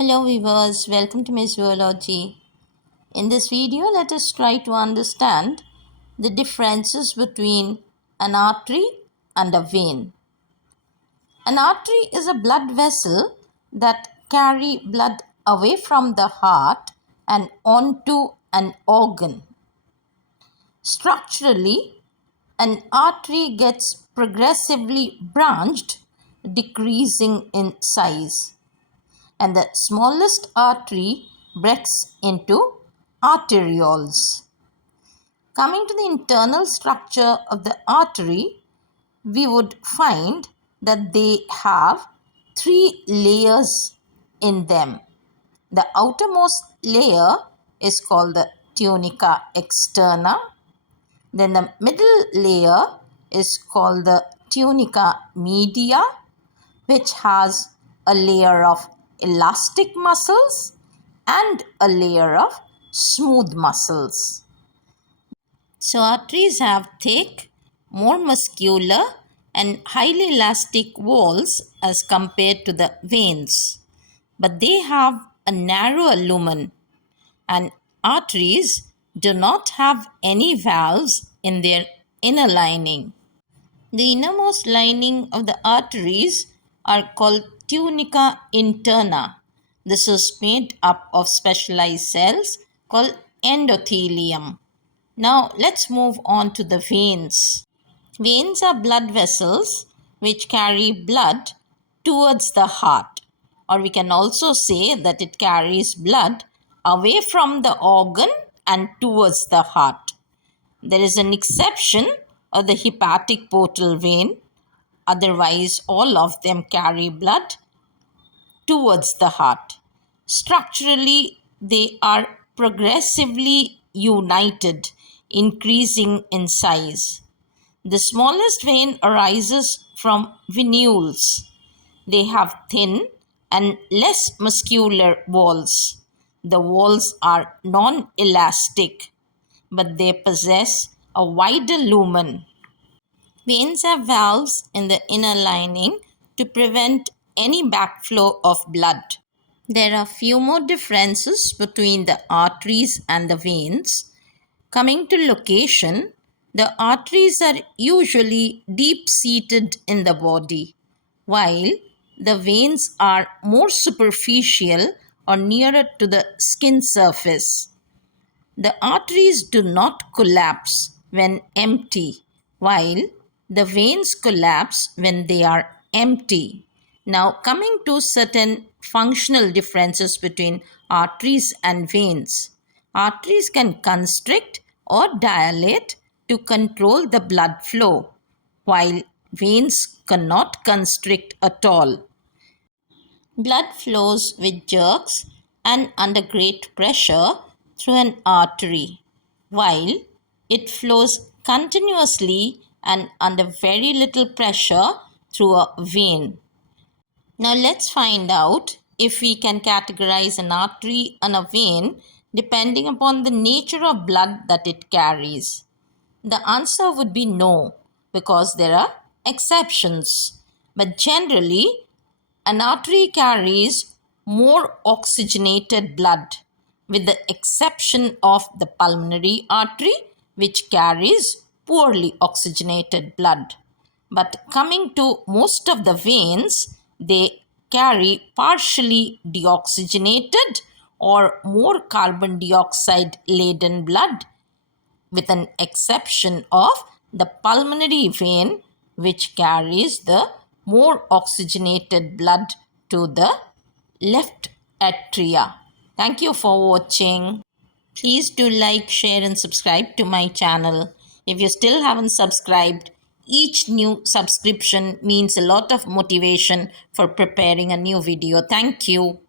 Hello viewers, welcome to my zoology. In this video, let us try to understand the differences between an artery and a vein. An artery is a blood vessel that carry blood away from the heart and onto an organ. Structurally, an artery gets progressively branched, decreasing in size, and the smallest artery breaks into arterioles. Coming to the internal structure of the artery, we would find that they have three layers in them. The outermost layer is called the tunica externa. Then the middle layer is called the tunica media, which has a layer of elastic muscles and a layer of smooth muscles. So arteries have thick, more muscular and highly elastic walls as compared to the veins, but they have a narrower lumen, and arteries do not have any valves in their inner lining. The innermost lining of the arteries are called tunica interna. This is made up of specialized cells called endothelium. Now let's move on to the veins. Veins are blood vessels which carry blood towards the heart, or we can also say that it carries blood away from the organ and towards the heart. There is an exception of the hepatic portal vein. Otherwise, all of them carry blood towards the heart. Structurally, they are progressively united, increasing in size. The smallest vein arises from venules. They have thin and less muscular walls. The walls are non-elastic, but they possess a wider lumen. Veins have valves in the inner lining to prevent any backflow of blood. There are few more differences between the arteries and the veins. Coming to location, the arteries are usually deep-seated in the body, while the veins are more superficial or nearer to the skin surface. The arteries do not collapse when empty, while the veins collapse when they are empty. Now, coming to certain functional differences between arteries and veins. Arteries can constrict or dilate to control the blood flow, while veins cannot constrict at all. Blood flows with jerks and under great pressure through an artery, while it flows continuously and under very little pressure through a vein. Now let's find out if we can categorize an artery and a vein depending upon the nature of blood that it carries. The answer would be no, because there are exceptions. But generally, an artery carries more oxygenated blood, with the exception of the pulmonary artery, which carries poorly oxygenated blood. But coming to most of the veins, they carry partially deoxygenated or more carbon dioxide laden blood, with an exception of the pulmonary vein, which carries the more oxygenated blood to the left atria. Thank you for watching. Please do like, share and subscribe to my channel. If you still haven't subscribed, each new subscription means a lot of motivation for preparing a new video. Thank you.